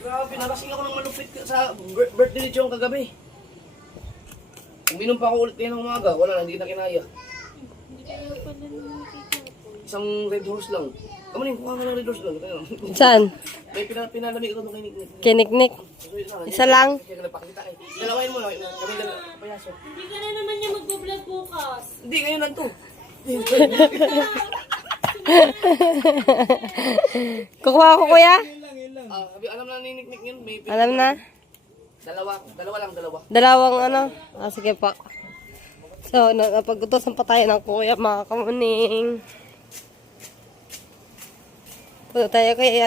Grabe, nalasing ako ng malupit sa birthday ni Chong kagabi. Uminom pa ako ulit ngayon ng umaga, wala na, hindi na kinaya. Hindi kayo pa na nakikita. Isang Red Horse lang. Kamanin, kuha ka ng Red Horse lang. Saan? May pinalamig ako nung kiniknik. Kiniknik. Isa lang. Kaya nagpakita eh. Dalawain mo na, kami na payaso. Hindi ka na naman niya magbablog bukas. Hindi, ngayon lang to. Kukuha ko, kuya? Alam na niniknik yun. May Alam na? dalawa lang. Dalawang ano? Sige pa. So, napag-utosan pa tayo ng kuya, mga kamuning. Punta tayo kay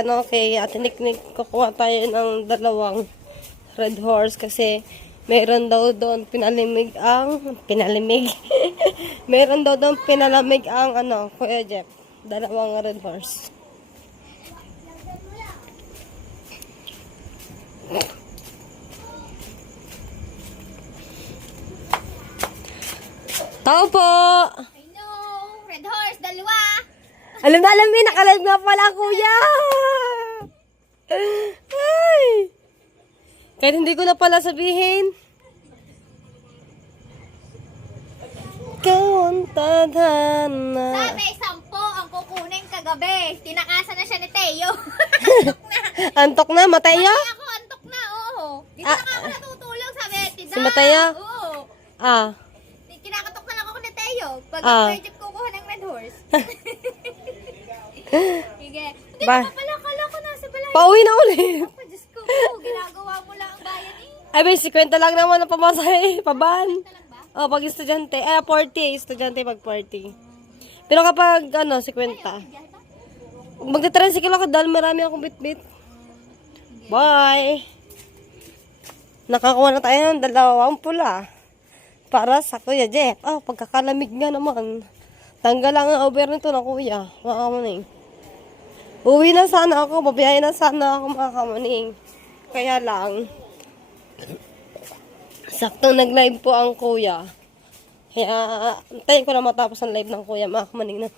Ate Niknik. Kukuha tayo ng dalawang Red Horse kasi meron daw doon pinalamig. Meron daw doon pinalamig ang Kuya Jeff. Dalawang Red Horse. Tao po! I know! Red Horse, dalawa! Alam na, nakalive nga pala, kuya! Ay! Kahit hindi ko na pala sabihin. Ikaw ang tadhana. Sabi, 10 ang kukunin kagabi. Tinakasan na siya ni Teo. Antok na, Mateo? Ay, ako antok na, oo. Dito na nga ako natutulog, sabi, Tida. Si Mateo? Oo. Ah. Kinakatok na lang ako ni Teo. Pag Ah. Jeep kukuha ng Red Horse. Sige. Hindi Ba- pa pala, kala ko nasa balay. Pauwi na ulit. Ako, Diyos ko, ginagawa mo lang ang bayan eh. Ay, may 50 lang naman ang pamasahe. Paban. Talang ba? Oh, pag estudyante. 40. Estudyante pag 40. Pero kapag, 50. Magta-tricycle ako dahil marami akong bit-bit. Bye! Nakakuha na tayo ng 2 pula. Para sa Kuya Jeff. Oh, pagkakalamig nga naman. Tanggal lang ang over nito na kuya. Mga kamuning. Uwi na sana ako. Babiyahin na sana ako mga kamuning. Kaya lang. Saktong nag-live po ang kuya. Kaya, antayin ko na matapos ang live ng kuya. Mga kamuning na.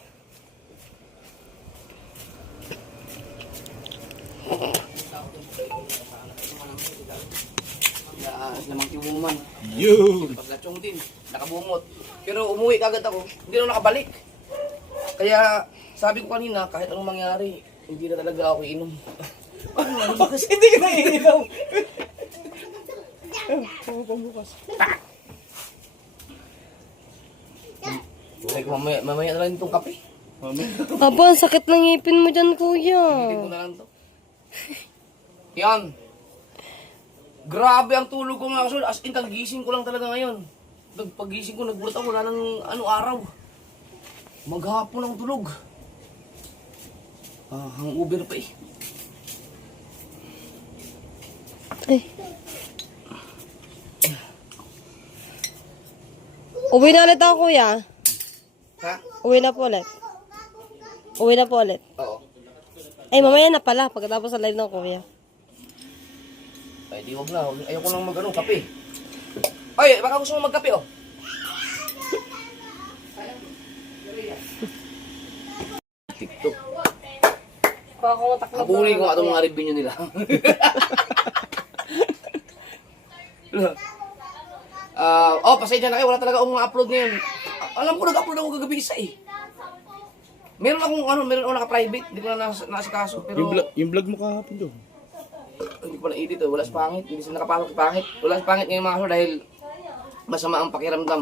Namang tiwuman. Yun! Paglatsong din, nakabumot. Pero umuwi kagad ako, hindi na nakabalik. Kaya sabi ko kanina, kahit anong mangyari, hindi na talaga ako inom. Hindi ka na iinom. Pagbukas. Mamaya na lang itong kape. Aba, ang sakit ng ngipin mo dyan, kuya. Hihitin ko na lang to. Yan. Grabe ang tulog ko nga. As in, gising ko lang talaga ngayon. Paggising ko, nagbulat ako. Wala nang araw. Maghapon ang tulog. Hangover pa eh. Eh. Uwi na ulit ako, kuya. Ha? Uwi na po ulit. Uwi na po ulit. Oo. Ay, mamaya na pala. Pagkatapos sa live ng kuya. Ay, di wag na. Ayoko lang kape. Ay, baka gusto mo magkape, oh. TikTok. Habulin ko nga itong mga review nyo nila. Pasensya na kayo. Wala talaga akong upload ngayon. Alam ko, nag-upload ako kagabi isa eh. Meron akong naka-private. Hindi ko na nasikaso. Pero Yung vlog mo kahapon doon. hindi ko na-edit. Wala sa pangit. Hindi sila nakapasok sa pangit. Wala sa pangit ngayon mga kasor dahil masama ang pakiramdam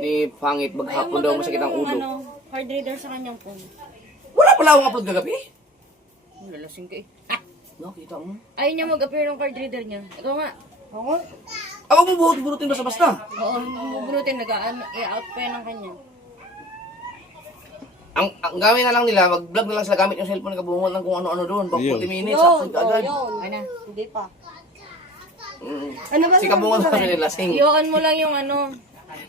ni Pangit. Maghapon daw masakit ang ulo. Hard reader sa kanyang phone. Wala pala akong upload kagabi. Lalasing ka eh. Nakita mo. Ayaw niya mag-appear ng card reader niya. Ikaw nga. Oo. Awag mo buhutin basta-basta. Oo, bubunutin. I-out pa yan ng kanya. Ang gamit na lang nila, mag-vlog na lang sila gamit yung cellphone na kabungan ng kung ano-ano doon. Pag 40 minutes, upload ka agad. Ay na. Hindi pa. Mm. Ano ba Si kabungan pa rin nilasing. Iwakan mo lang yung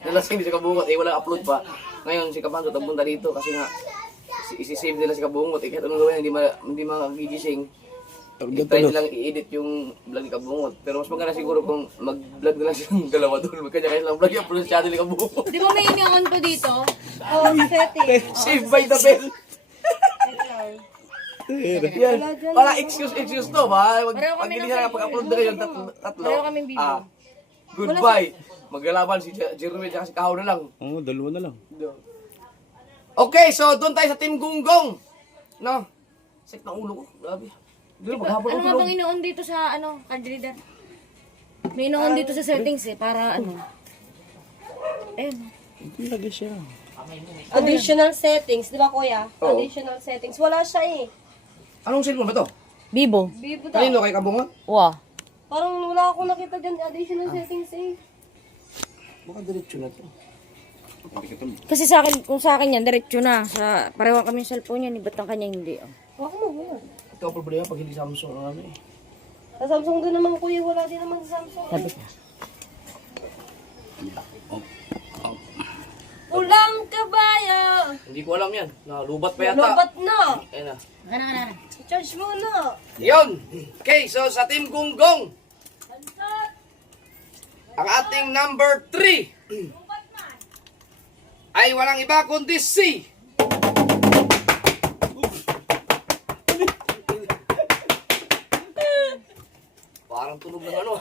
Nilasing si kabungan, wala upload pa. Ngayon si Kabanto tapunta dito kasi nga isi-save nila si Kabungot. Kahit anong gawin, hindi magigising. I-try nilang i-edit yung vlog ni Kabungot. Pero mas maganda siguro kung mag-vlog na lang silang dalawa doon. Magkanya-kanya lang vlog yung upload sa channel ni Kabungot. Di ba may inion ko dito? Oo, setting. Save by the bell. Yan. Wala excuse to ba? Pareho Pag kami hindi ng na pag-upload na kayo tatlo. Pareho kaming bibo. Goodbye. Maglalaban si Jeremy at si Kahaw na lang. Oo, dalawa na lang. Okay, so doon tayo sa Team Gunggong. No? Sek ng ulo ko. Grabe. Doon maghapon Ano ako nga tulog. bang inoon dito sa card reader? May inoon dito sa settings para Ayun. Lagi siya. Additional settings, di ba kuya? Oo. Additional settings. Wala siya eh. Anong cellphone ba to? Bibo. Bibo daw. Kanino kay Kabungon? Wow. Parang wala akong nakita dyan additional settings eh. Baka diretso na to. Kasi sa akin, kung sa akin yan, diretso na. Pareho kami yung cellphone yan, ba't ang kanya hindi? Wala mo yan. Ito ang problema pag hindi Samsung ang ano eh. Sa Samsung din naman kuya, wala din naman sa Samsung. Sabi Eh. ko. Ulang kabayo! Hindi ko alam yan. Nalubat pa yata. Lubat na! Ayun na. Charge mo na! Yun! Okay, so sa Team Gunggong, ang ating number 3 ay walang iba kundi si parang tunog ng ano.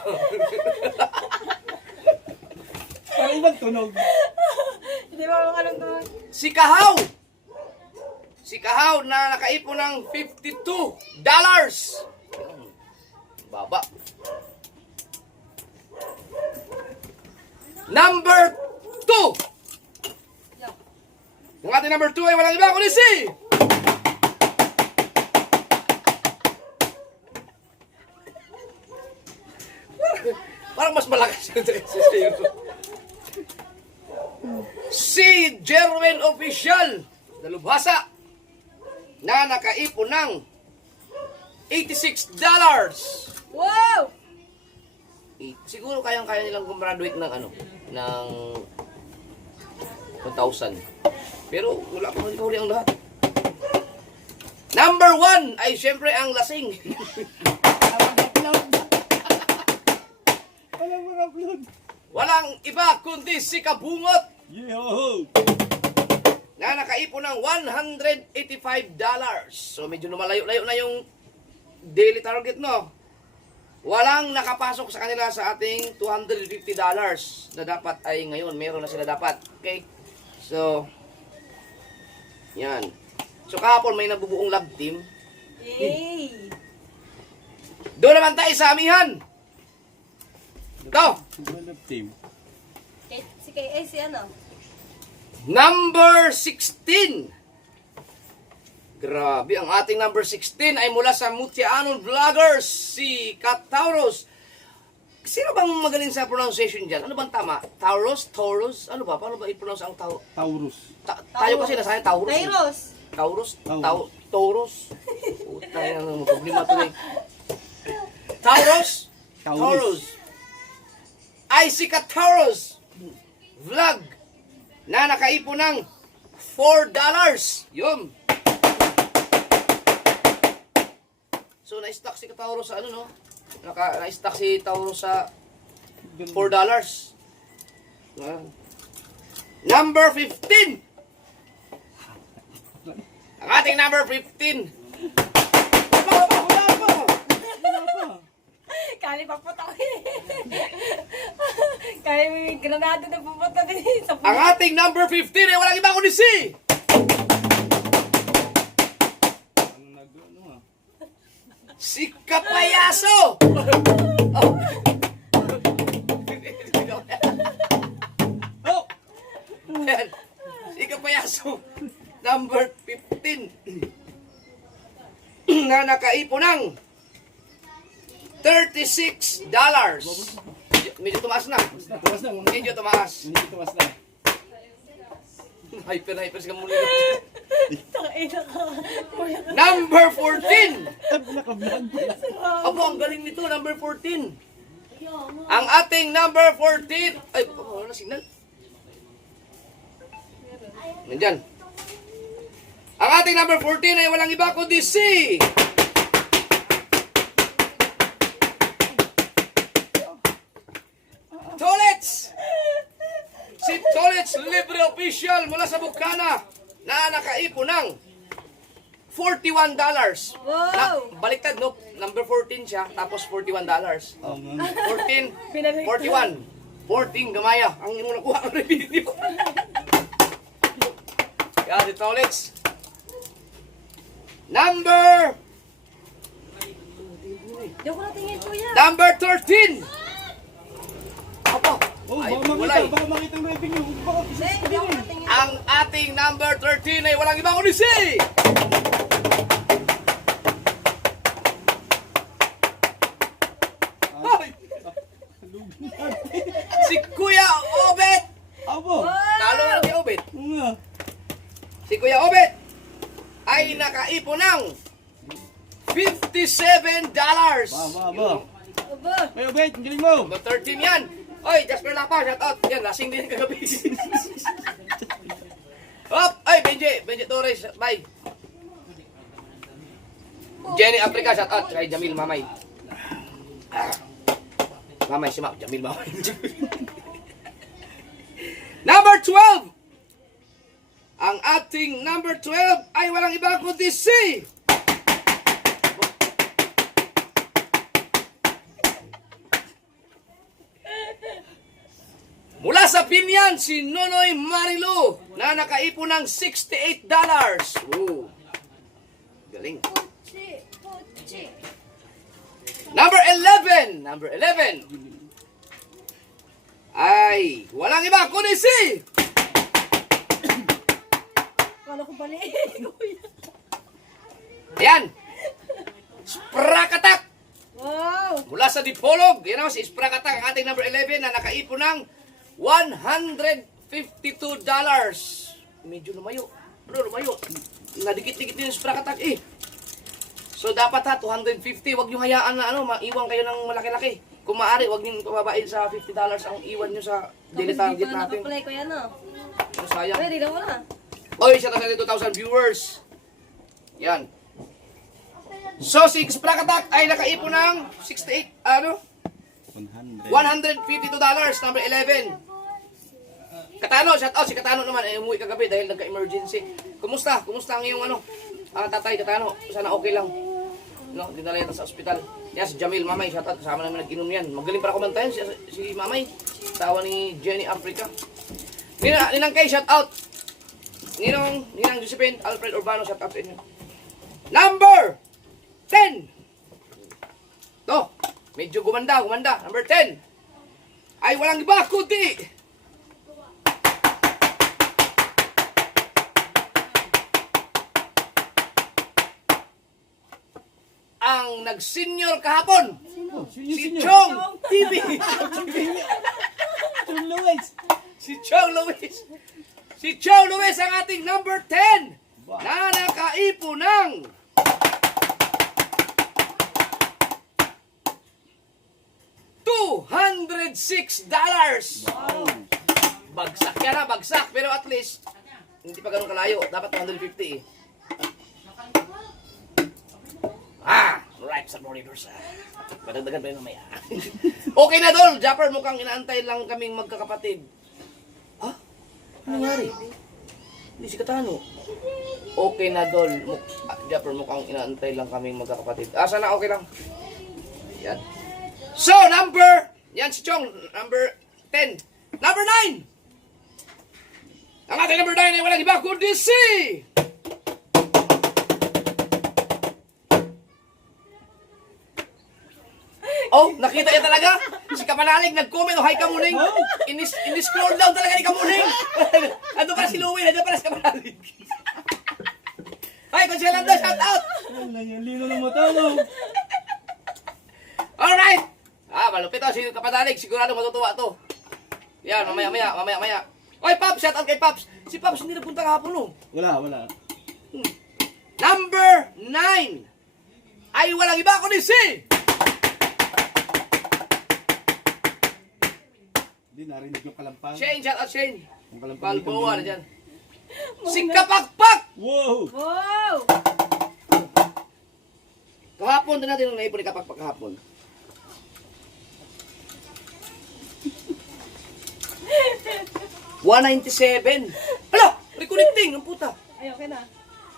Parang ibang tunog. Hindi ba alam to? Si Kahaw! Si Kahaw na nakaipon ng $52. Baba. Number 2! Ang ating number 2 ay walang iba kundi si parang mas malakas yung sa'yo. Si Jerwin Official Dalubhasa na nakaipon ng $86. Wow! Siguro kayang-kaya nilang gumraduate ng ano, ng 1,000. Pero wala pa huli ang lahat. Number 1 ay syempre ang lasing. Walang mga upload. Walang iba kundi si Kabungot Yo! na nakaipon ng $185. So medyo lumalayo-layo na yung daily target, no? Walang nakapasok sa kanila sa ating $250 na dapat ay ngayon meron na sila dapat. Okay? So, yan. So kahapon may nabubuong lab team. Yay! Doon naman tayo sa amihan. Ito, Develop team. Si KA, si ano? number 16. Grabe, ang ating number 16 ay mula sa Mutianon Vloggers, si Katauros. Sino bang magaling sa pronunciation dyan? Ano bang tama? Tauros? Taurus? Ano ba? Paano ba i-pronounce ang Taurus. tayo kasi nasabi Taurus. eh. Tyros! Taurus? Taurus. Taurus? Puta yan ang problema to eh. Taurus? Taurus. Ay si Katauros Vlog na nakaipon ng $4. Yun. So, na-stock si Taurus sa ano, no? Na-stock si Taurus sa $4. Number 15. Ang ating number 15. Kali pa po tayo Kali may granado na pupunta din sa Ang ating number 15 ay walang iba kundi si si Kapayaso! Oh. Ayan. Si Kapayaso, number 15, na nakaipon ng $36. Medyo tumaas na. Tumas na. Medyo tumaas. Hindi tumas na. Hyper si Kamuli. Number 14! Naka-vlog pala. Abo, ang galing nito, number 14. Ang ating number 14. Ay, wala na signal. Nandyan. Ang ating number 14 ay walang iba kundi si Tolets! Si Tolets Libre Official mula sa Bukana na nakaipon ng $41. Wow! Baliktad, no? Number 14 siya, tapos $41. Oo nga. 14, 41. 14, gamaya. Ang imo nakuha ang revenue. Yan, dito ulit. Number Diyan ko natingin, kuya. Number 13. Apa? Oh, Ay, baka walay. makita, baka makita ang revenue. Baka Diyan ko natingin. Ang ating number 13 ay walang ibang kundi si... Ay! Si Kuya Obet! Abo. Talo na si Obet. Oo nga. Si Kuya Obet ay nakaipon ng $57. Ba. Hey, wait, ang galing mo. Number 13 yan. Oy, Jasper Lapa, shout out. Yan, lasing din kagabi. Hop! Ay, Benji Torres, bye. Jenny Africa, shout out. Kay Jamil Mamay. Mamay si Jamil Mamay. Number 12! Ang ating number 12 ay walang iba kundi si... Mula sa Pinyan, si Nonoy Marilu na nakaipon ng $68. Ooh. Galing. Number 11 ay walang iba kundi si Kala ko bali. Ayan. Sprakatak. Wow! Mula sa Dipolog, yan naman si Sprakatak, ang ating number 11 na nakaipon ng $152. Medyo lumayo. Bro, lumayo. Nadikit-dikit din yung Sprakatak eh. So dapat ha, 250. Huwag nyo hayaan na maiwan kayo ng malaki-laki. Kung maaari, huwag nyo pababain sa $50 ang iwan nyo sa daily target natin. Nakaplay ko yan, oh. Sayang. Pwede na wala. Oy, siya na 2,000 viewers. Yan. So, si Sprakatak ay nakaipon ng $152, number 11. Katano, shout out si Katano naman, umuwi kagabi dahil nagka-emergency. Kumusta? Kumusta ang iyong tatay Katano? Sana okay lang. No, dinala yan sa ospital. Yan, si Jamil Mamay, shout out, kasama namin nag-inom yan. Magaling para kumantayan si Mamay, tawa ni Jenny Africa. Ninang kay, shout out. Ninang Josephine, Alfred Urbano, shout out sa inyo. Number 10. To, medyo gumanda. Number 10. Ay walang iba kundi ang nag-senior kahapon. Si Chong TV. Chong Luis. Si Chong Luis. Si Chong Luis ang ating number 10 na nakaipon ng $206. Wow. Bagsak yan ha, bagsak. Pero at least, hindi pa ganun kalayo. Dapat 150 eh. Right sa monitors. Madagdagan pa yun mamaya. Okay na Dol, Japper, mukhang inaantay lang kaming magkakapatid. Ha? Ano nangyari? Hindi si Katano. Okay na Dol, Japper, mukhang inaantay lang kaming magkakapatid. Sana okay lang. Yan. So, yan si Chong, number 10. Number 9! Ang ating number 9 ay walang iba kundi si... Oh, nakita niya talaga? Si Kapanalig nag-comment, oh, hi Kamuning. In-scroll down talaga ni Kamuning. Ando para si Louie, nandiyan para si Kapanalig. Hi, Consuelando, shout out! Ang lino ng mata mo. Alright! Malupit to, si Kapanalig, sigurado matutuwa to. Yan, mamaya. Oy, Pops, shout out kay Pops. Si Pops hindi nagpunta kahapon, no? Wala. Number 9 ay walang iba kundi si... Hindi, narinig yung kalampang. Shane, shout out Shane. Yung kalampang. Balboa na dyan. Si Kapakpak! Wow! Wow! Kahapon din natin ang naipon ni Kapakpak kahapon. $197. Hala! Reconnecting! Ang puta. Ay, okay na.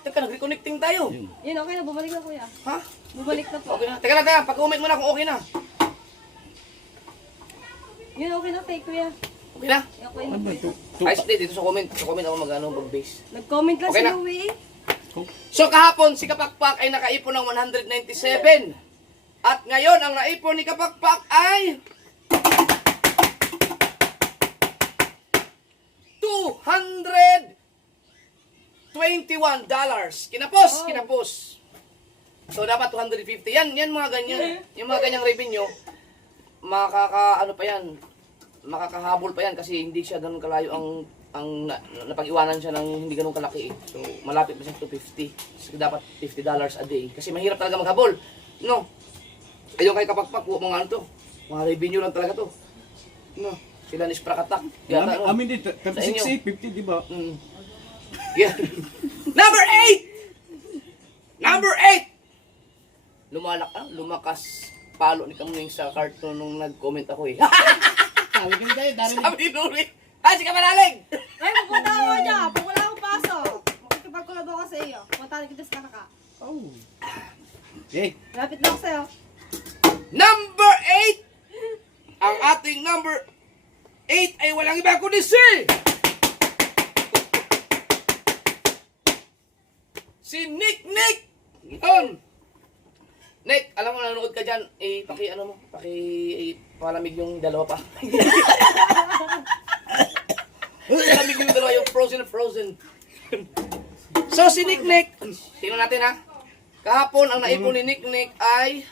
Teka, nag-reconnecting tayo. Yun, okay na. Bumalik na kuya. Ha? Bumalik na po. Okay na. Teka lang, teka. Pag-comment mo na kung okay na. Yun, okay na kay kuya. Okay na? Okay na kuya. Ay, hindi. Dito sa comment. Sa comment ako mag-ano, mag-base. Nag-comment lang Okay si na. Louie. So kahapon, si Kapakpak ay nakaipon ng 197. At ngayon, ang naipon ni Kapakpak ay... $221. Kinapos. So dapat 250. Yan mga ganyan. Yung mga ganyang revenue, ano pa yan, makakahabol pa yan kasi hindi siya ganun kalayo ang napag-iwanan siya ng hindi ganun kalaki. So malapit pa siya to 50. So, dapat $50 a day kasi mahirap talaga maghabol. No. Ayun kay Kapakpak, mga ano to. Mga revenue lang talaga to. No. Sila ni Sprakatak. Yata, no? Amin din, 36, 50, di ba? Mm. Yeah. Number 8! Lumakas palo ni Kamuning sa cartoon nung nag-comment ako eh. Sabi ka tayo, dari Sabi ni Nuri, si Kamalaling! Ay, pupunta ako niya. Pag wala akong pasok. Makikipagkulab ako sa iyo. Punta kita sa kanaka. Oh. Eh, Lapit lang ako sa'yo. Number 8! Ang ating number 8 ay walang iba kundi si Nick! Yun! Nick, alam mo nanonood ka dyan, palamig yung dalawa pa. Palamig yung dalawa, yung frozen. So si Nick, tingnan natin ha. Kahapon, ang naipon ni Nick ay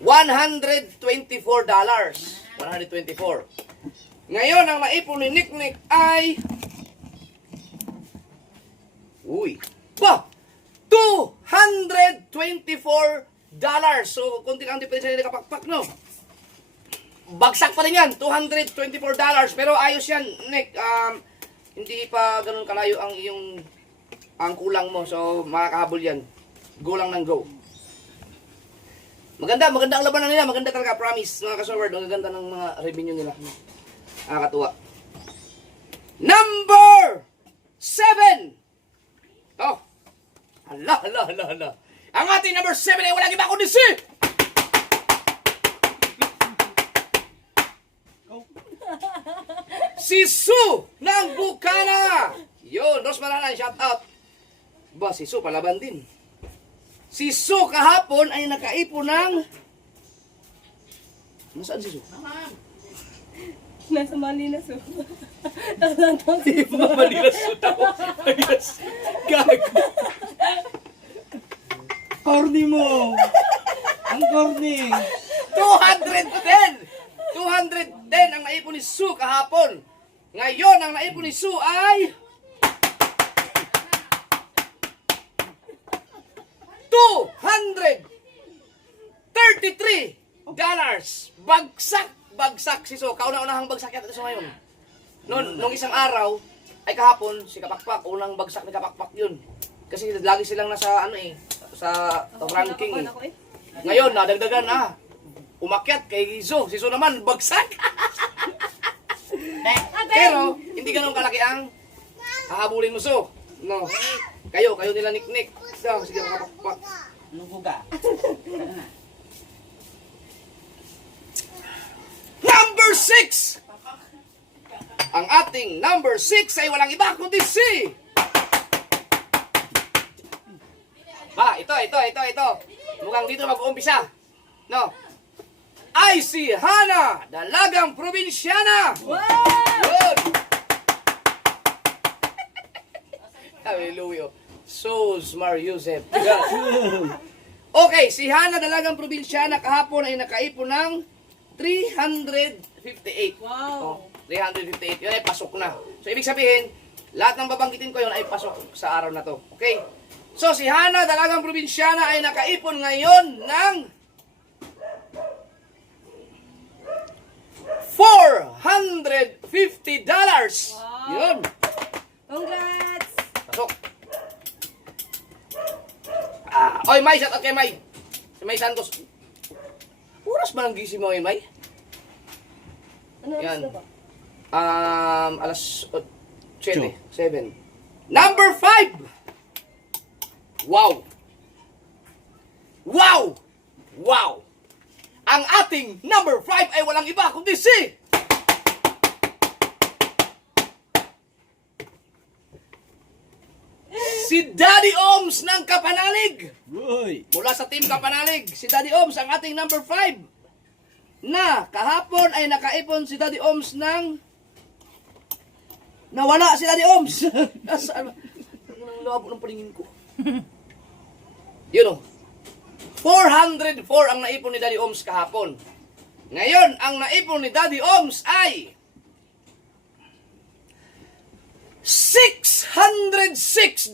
$124. 124. Ngayon, ang naipon ni Nick ay $224. So, konti lang diferensya nila Kapakpak, no? Bagsak pa rin yan, $224. Pero ayos yan, Nick. Hindi pa ganun kalayo ang kulang mo. So, makakahabol yan. Go lang ng go. Maganda ang labanan nila. Maganda talaga, promise. Mga kasaward, ang ganda ng mga revenue nila. Nakakatuwa. Number 7! Oh! Hala. Ang ating number 7 ay walang iba kundi si Sue ng Bukana! Yun, Ros Maranan, shout out. Ba, si Sue palaban din. Si Sue kahapon ay nakaipon ng... Nasaan si Sue? Nasa Malinas. Hindi mo Malinas Sue tao. Malinas. Gago. corny mo! Ang corny! 210 ang naipon ni Sue kahapon. Ngayon, ang naipon ni Sue ay... $233. Bagsak si Sue. Kauna-unahang bagsak yata ito ngayon. Nung isang araw, ay kahapon, si Kapakpak, unang bagsak ni Kapakpak yun. Kasi lagi silang nasa sa ranking eh. Ngayon, nadagdagan na. Umakyat kay Sue. Si Sue naman, bagsak. Pero, hindi ganun kalaki ang hahabulin mo, Sue. No. Kayo nila Nick. So, sige Kapakpak. Number 6! Ang ating number 6 ay walang iba kundi si... Ito. Mukhang dito mag-uumpisa. No. Ay si Hana, Dalagang Probinsyana. Good. Hallelujah. Sos Mar Yusef. Okay, si Hana, Dalagang Probinsyana, kahapon ay nakaipon ng 358. Wow. 358. Yun ay pasok na. So, ibig sabihin, lahat ng babanggitin ko yun ay pasok sa araw na to. Okay? So, si Hana, Dalagang Probinsyana ay nakaipon ngayon ng $450. Yun. Congrats! Pasok. Oy, May, shout out kay May. Si May Santos. Oras ba nang gising mo, May? Ano Yan. oras na ba? Alas 7. Number 5. Wow! Wow! Wow! Ang ating number 5 ay walang iba kundi si Daddy Oms ng Kapanalig. Uy! Mula sa Team Kapanalig, si Daddy Oms ang ating number 5. Na kahapon ay nakaipon si Daddy Oms ng nawala si Daddy Oms. Nasaan? Ang labo ng paningin ko. Yun o. 404 ang naipon ni Daddy Oms kahapon. Ngayon, ang naipon ni Daddy Oms ay $606!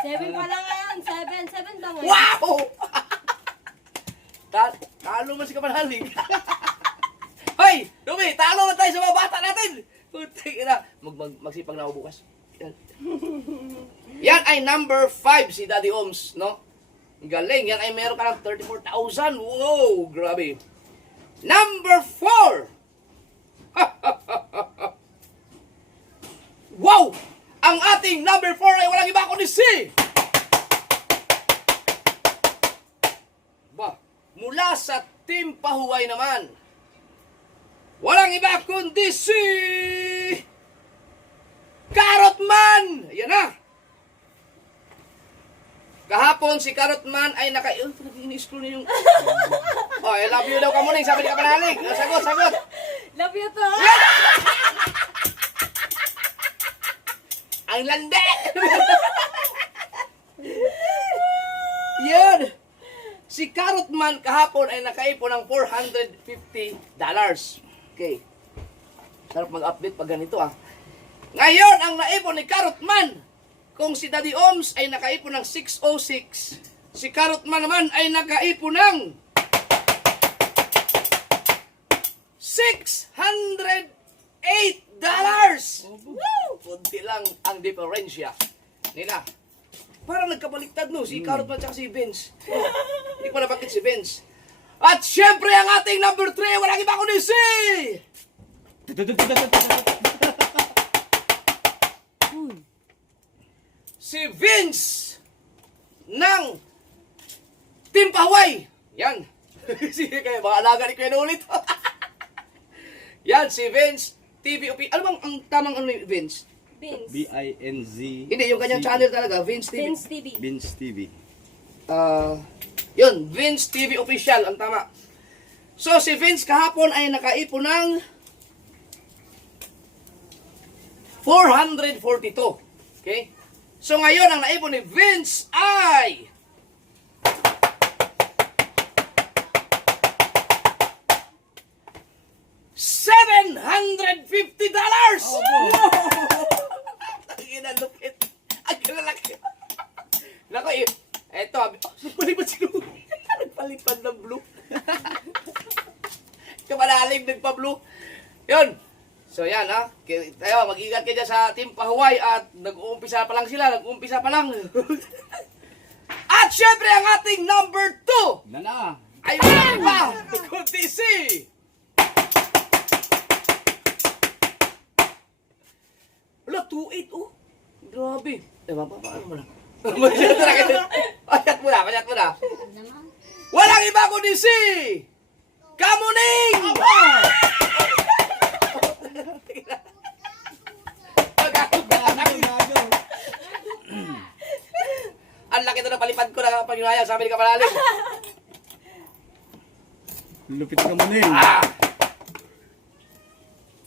Seven pa lang ngayon. Seven lang ngayon. Wow! Talo man si Kapanalig. Hoy! Lumi, talo na tayo sa mga bata natin! Putik na. Magsipag na ako bukas. Yan ay number 5 si Daddy Oms, no? Galing. Yan ay meron ka ng 34,000. Wow! Grabe. Number 4! Wow! Ang ating number 4 ay walang iba kundi si mula sa Team Pahuway naman. Walang iba kundi si Carrotman! Ayan na. Kahapon si Carrotman ay ini-scroll niya yung... Oh, I love you daw ka muna. Sabi ni Kapanalig. Sagot, sagot. Love you to. Ang lande! Yan! Si Carrotman kahapon ay nakaipon ng $450. Okay. Sarap mag-update pag ganito ah. Ngayon, ang naipon ni Carrotman, kung si Daddy Oms ay nakaipon ng 606, si Carrotman naman ay nakaipon ng $608! Woo! Kunti lang ang diferensya nila. Parang nagkabaliktad no, si Carrotman at si Vince. Hindi ko nabanggit si Vince. At syempre ang ating number 3, walang iba kundi si... Si Vince ng Team Pahuway. Yan. Sige kayo, mga alaga ni Kuya ulit. Yan, si Vince TVOP. Ano bang ang tamang ano ni Vince? Vince. B-I-N-Z. Hindi, yung kanyang channel talaga, Vince TV. Vince TV. Vince TV. Yun, Vince TV Official, ang tama. So, si Vince kahapon ay nakaipon ng $442. Okay? So, ngayon, ang naipon ni Vince ay... $750! Ang inalupit. Ang lalaki. Nako, eto. Nagpalipad si Blue. Nagpalipad ng Blue. Kamalalim, nagpa-Blue. Yun. So, yan, ha. Tayo, mag-ingat kayo sa Team Pahuway at nag-uumpisa pa lang sila. Nag-uumpisa pa lang. At syempre, ang ating number 2 Nana! ay wala iba kundi si... Wala, 2.8 oh. Grabe. Paano mo na? Payat mo na. Walang iba kundi si... Kamuning! Ang laki ito ng palipad ko na panginaya. Sabi ni Kapanalig. Lupit ka mo na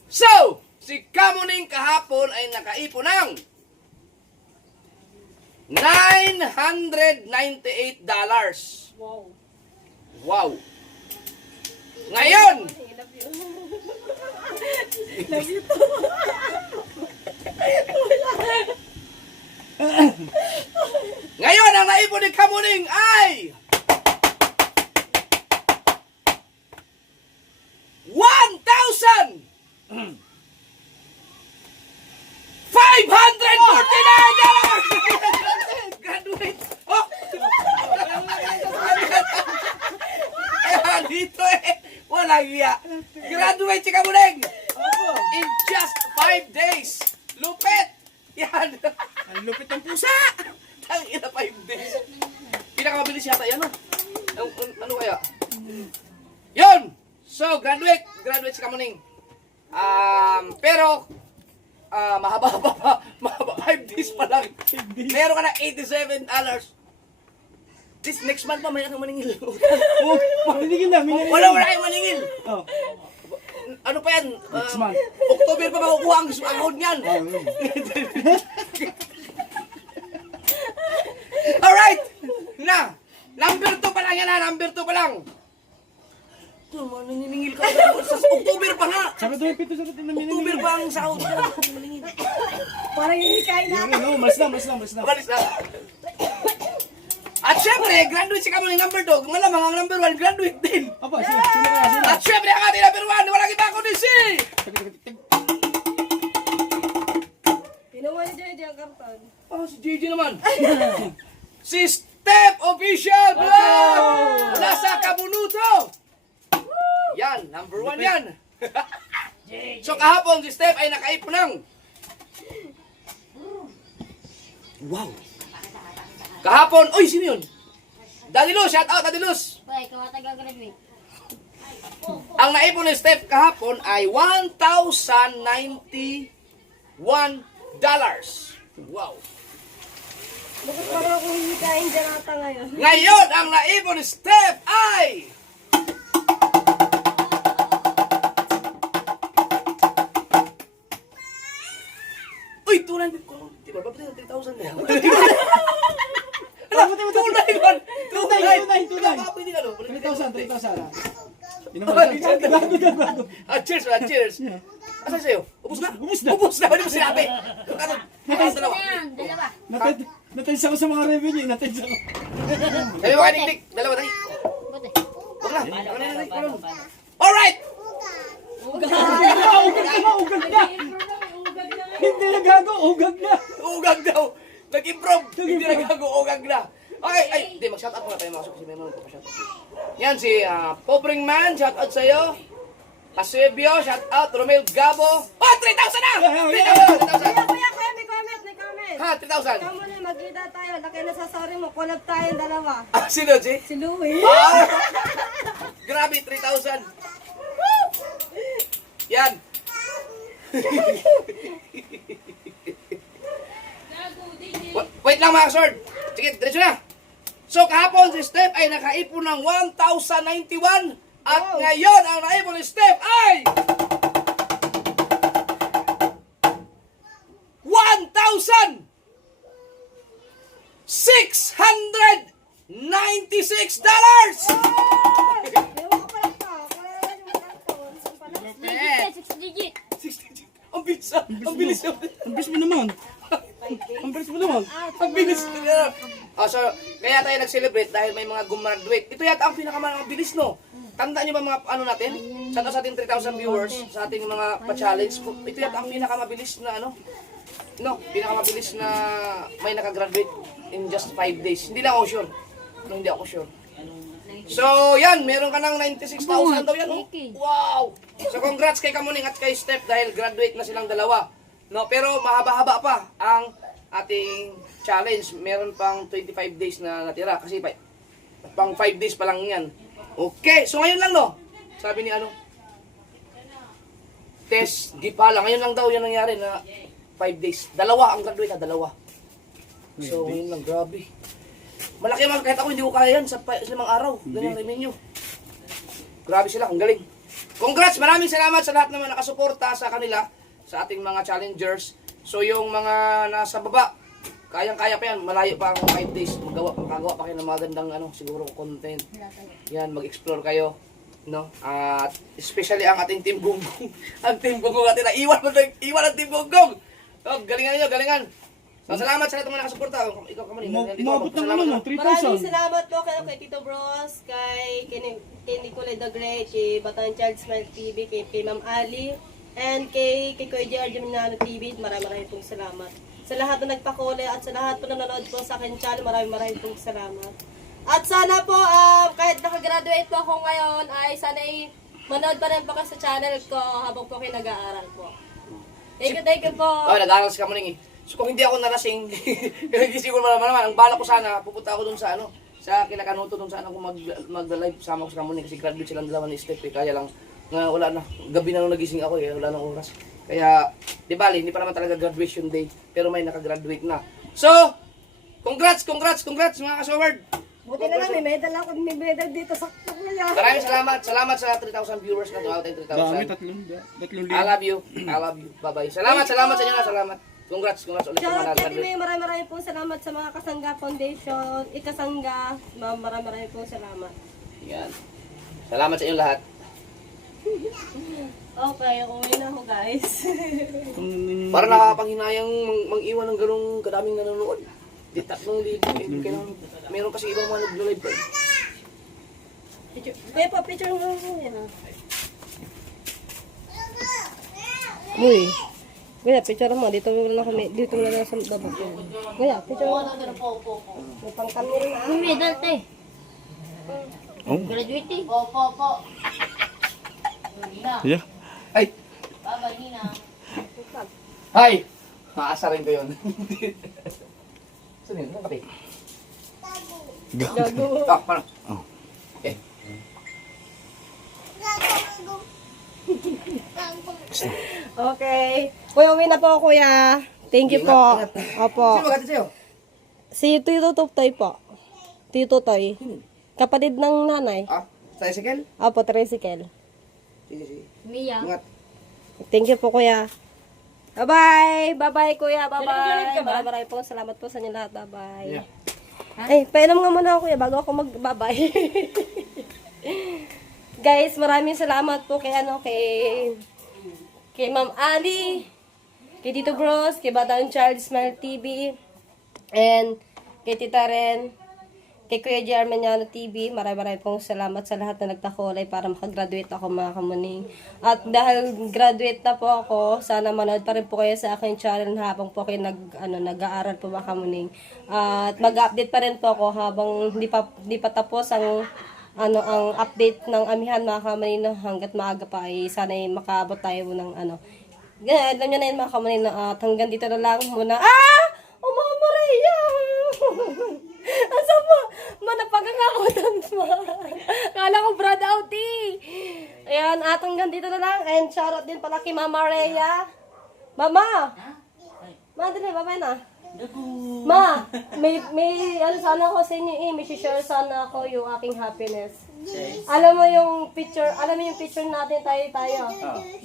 So, si Kamuning kahapon ay nakaipon ng $998. Wow. Wow. Ngayon, ngayon ang naipon ni Kamuning ay 1,000 $549! Graduate! Oh! Ayan, dito walang iya. Graduate si Kamuning! In just 5 days. Lupit! Yan! Ang lupit ng pusa! Tangina 5 days. Pinakamabilis yata yan, no? Ano kaya? Yun! So, graduate si Kamuning. Pero, mahaba-haba pa. Mahaba, 5 days pa lang. Meron ka na $87. This next month pa, may akong maningil. Oh, maninigil na, minigil. Wala kayong maningil. Oh. Ano pa yan? Next month. October pa makukuha ang sahod niyan. Alright! Na! Number 2 pa lang yan ha! Number 2 pa lang! Ito, maniningil ka sa October pa nga! Sarado yung pito, sarado na minigil. October pa ang sahod niya. Parang hihikain na. No, mas na. Malis na. At syempre, graduate si Kamuning number 2. Malamang ang number 1, graduate din. Apa, sino kaya, sino? At syempre, ang ating number 1, walang iba kundi si... Pinuha ni JJ ang karton. Si JJ naman. Si Step Official Vlog! Nasa Kabunuto! Yan, number 1 yan. So kahapon si Step ay nakaipon ng... Wow! Kahapon, oy, sino yun? Daddy Luz, shout out Daddy Luz! Boy, ikaw ata gagraduate. Ang naipon ni Step kahapon ay $1,091. Wow! Bakit parang ako hihikain dyan ata ngayon? Ngayon, ang naipon ni Step ay... Uy, 200 ko. Di ba? Ba't 3,000 na yan? Tunay. 3,000. Inuman. Cheers. Asan sa'yo? Ubus na? Ubus na. Hindi mo sinabi. Dalawa. Ayan, dalawa. Natensa ko sa mga revenue. Natensa ko. Sabi mo kayo, Nick. Dalawa, dali. Buti. Huwag na. Alright! Ugag na. Hindi nagago. Ugag na. Ugag daw. Nag-improve. Hindi nagago. Ugag na. Okay, ay. Hindi, mag-shoutout muna tayo. Masok kasi may mga pa-shoutout. Yan si Pobring Man. Shoutout sa'yo. Asebio. Shoutout. Romel Gabo. 3,000 na! 3,000. Kuya, may comment. Ha, 3,000. Ikaw muna, magkita tayo. Laki na sa sorry mo. Collab tayong dalawa. Sino, G? Si Louie. Grabe, 3,000. Yan. Wait lang mga sword. Sige, diretso na. So kahapon si Steph ay nakaipon ng 1,091 at ngayon ang naipon ni Steph ay 1,696 dollars. Ewan ko pala pa. Wala naman yung karton. Saan pala? Six digit. Ang bilis. Ang bilis. Ang bilis mo naman. Ang bilis nila. So, kaya tayo nag-celebrate dahil may mga gumraduate. Ito yata ang pinakamabilis, no? Tandaan nyo ba mga ano natin? Sa ating 3,000 viewers, sa ating mga pa-challenge, ito yata ang pinakamabilis na ano? No, pinakamabilis na may nakagraduate in just 5 days. Hindi lang ako sure. No, hindi ako sure. So, yan, meron ka ng 96,000 daw yan. Oh. Wow! So, congrats kay Kamuning at kay Steph dahil graduate na silang dalawa. No, pero mahaba-haba pa ang ating challenge. Meron pang 25 days na natira kasi pang 5 days pa lang yan. Okay, so ngayon lang no. Sabi ni ano? Test, di pa lang. Ngayon lang daw yan nangyari na 5 days. Dalawa ang graduate na, dalawa. So ngayon lang, grabe. Malaki man, kahit ako hindi ko kaya yan sa limang araw. Ganyan revenue. Grabe sila, ang galing. Congrats, maraming salamat sa lahat naman nakasuporta sa kanila, sa ating mga challengers. So yung mga nasa baba, kayang-kaya pa yan, malayo pa ang 5 days. Magagawa pa kayo ng magandang siguro content. Yan, mag-explore kayo. No? At especially ang ating Team Gonggong. Ang Team Gonggong natin na iwan ang Team Gonggong. So, galingan niyo, galingan. So, salamat sa lahat ng mga nakasuporta. Ikaw ka man, Umabot ng ano, no? 3,000. Maraming salamat po kay Tito Bros, kay Nicolay the Great, kay Batan Child Smile TV, kay Ma'am Ali, and kay Kuya JR Geminano TV. Maraming pong salamat. Sa lahat na nagpakuli at sa lahat po na nanonood po sa akin channel, maraming pong salamat. At sana po, kahit nakagraduate po ako ngayon, ay sana manood pa rin po kayo sa channel ko habang po kayo nag-aaral po. Thank you po. Oh, nag-aaral si Kamuning eh. So kung hindi ako nalasing, hindi siguro naman. Ang bala ko sana, pupunta ako dun sa sa Kinakanuto dun sana kung mag-live sama ko sa Kamuning kasi graduate silang dalawa ni Steph eh. Kaya lang, wala na. Gabi na nung nagising ako eh, wala nang oras. Kaya, di bali, hindi pa naman talaga graduation day, pero may nakagraduate na. So, congrats mga kasoward! Buti na lang, may medal dito sa kuya. Maraming salamat sa 3,000 viewers na tumawag tayo 3,000. Dami, 3,000. I love you. Bye-bye. Salamat sa inyo na, salamat. Congrats ulit sa mga Kaya nag-graduate. maraming po salamat sa mga Kasangga Foundation, Ikasangga. Maraming po salamat. Yan. Salamat sa inyo lahat. Okay, uwi na ako guys. Para nakakapanghinayang mang-iwan ng ganung kadaming nanonood. Di 3,000. Kailangan, meron kasi ibang mga nag-live pa. Kuya pa, picture mo yan. Uy. Kuya, picture mo. Dito mo lang sa dabot. Kuya, picture mo. May pangkamera na. May medal, te. Oh. Graduate, eh. Yeah. Ay! Hi! Maasa rin ko yun. Saan yun? Saan kape? Gago. Ah, parang. Okay. Okay. Kuya, uwi na po, kuya. Thank you po. Opo. Sino magkatid sa'yo? Si Tito Totoy po. Tito Toy. Kapatid ng nanay. Ah, tricycle? Opo, tricycle. Sige. Mia. Ingat. Thank you po, kuya. Bye-bye! Bye-bye, kuya. Nag-live Bye-bye. ka ba? Maraming po. Salamat po sa inyo lahat. Bye-bye. Yeah. Ay, painom nga muna ako, kuya, bago ako mag-bye. Guys, maraming salamat po kay Ma'am Ali, kay Tito Bros, kay Batang Child Smile TV, and kay Tita Ren, kay Kuya J. Armaniano TV. Maraming pong salamat sa lahat na nagtakulay para makagraduate ako, mga kamuning. At dahil graduate na po ako, sana manood pa rin po kayo sa aking channel habang po kayo nag-aaral po, mga kamuning. At mag-update pa rin po ako habang hindi pa tapos ang update ng amihan, mga kamuning, hanggat maaga pa ay sana ay makaabot tayo ng alam nyo na yun, mga kamuning, at hanggang dito na lang muna. Oh, Mama Maria! Asa mo? Manapagangakutan mo. Kala ko Brad out eh. Ayan, at hanggang dito na lang. And shoutout din pala kay Mama Rhea. Mama! Ma, dali, babay na. Ma, may sana ako sa inyo eh. May share sana ako yung aking happiness. Alam mo yung picture natin tayo.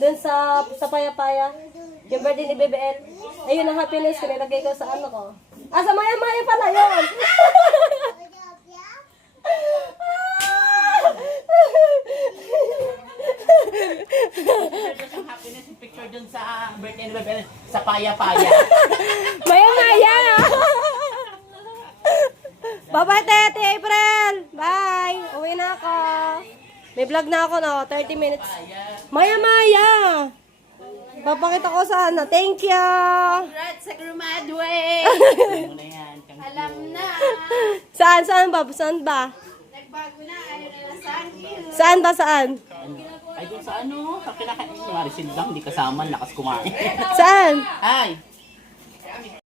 Doon sa Paya-Paya. Yung birthday ni BBL. Ayun ang happiness ko, nilagay ko sa ko. Sa Maya-Maya pala yun. Happiness picture dun sa birthday ni Bebel sa Paya-Paya. Maya-Maya! Bye-bye, Tete April! Bye! Uwi na ako. May vlog na ako, 30 minutes. Maya-Maya! Papakita ko sana. Thank you! Congrats sa graduate! Ano na yan? Alam na! Saan ba? Saan ba? Nagbago na, ayaw na lang saan. Saan ba? Saan? Ay, dun sa sa pinaka... Marisin lang, hindi kasama, lakas kumain. Saan? Ay!